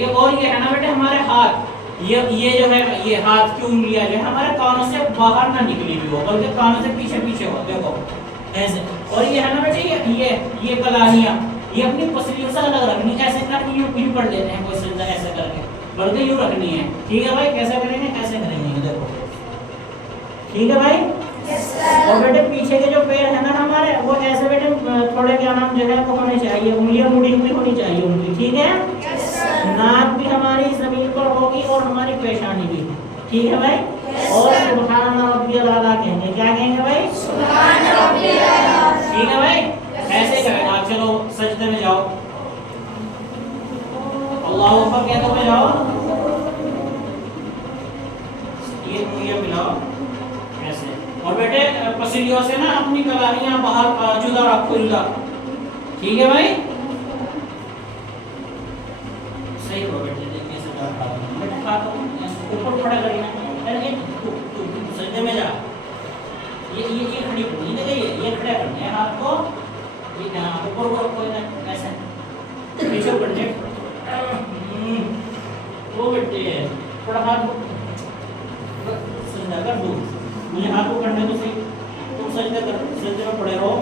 ये और ये है ना बेटे हमारे हाथ, ये जो है ये हाथ की उंगलियां जो है हमारे कानों से बाहर ना निकली हुई हो बल्कि कानों से पीछे पीछे हो, देखो ऐसे। और ये है ना बेटे ये कलाहियां ये अपनी पसलियों से अलग रखनी, ऐसे ना कि यूं कर लेते हैं कोई सजदा ऐसे करके, बल्कि यूं रखनी है। ठीक है भाई, कैसे करेंगे, कैसे करेंगे देखो, ठीक है भाई। और बेटे पीछे के जो पैर है ना हमारे वो ऐसे बेटे थोड़े क्या नाम जो है वो होने चाहिए, उंगलियां मुड़ी हुई होनी चाहिए उनकी, ठीक है। नाक भी हमारी जमीन पर होगी और हमारी पेशानी भी, ठीक है भाई। और सुभान रब्बियल आला कहेंगे, क्या कहेंगे भाई, सुभान रब्बियल आला, ठीक है भाई। ऐसे करें आप, चलो सजदे में जाओ, अल्लाह अकबर कह दो, जाओ ये उंगलियां मिलाओ ऐसे। और बेटे पसलियों से ना अपनी कलाहियां बाहर जुदा रखो, जुदा, ठीक है भाई। सही करो बेटे, देखिए से बेटे खाता हूं ऊपर खड़ा करिए, अरे तू सजदे में जा, ये खड़ी करनी है, ये खड़ा करना है हाथ को, ये ऊपर ऊपर कोई ऐसे पीछे करने, वो बेटे थोड़ा हाथ सजदा कर दो, मुझे हाथ को करने तो सही, तुम सजदा कर, सजदे में पड़े रहो।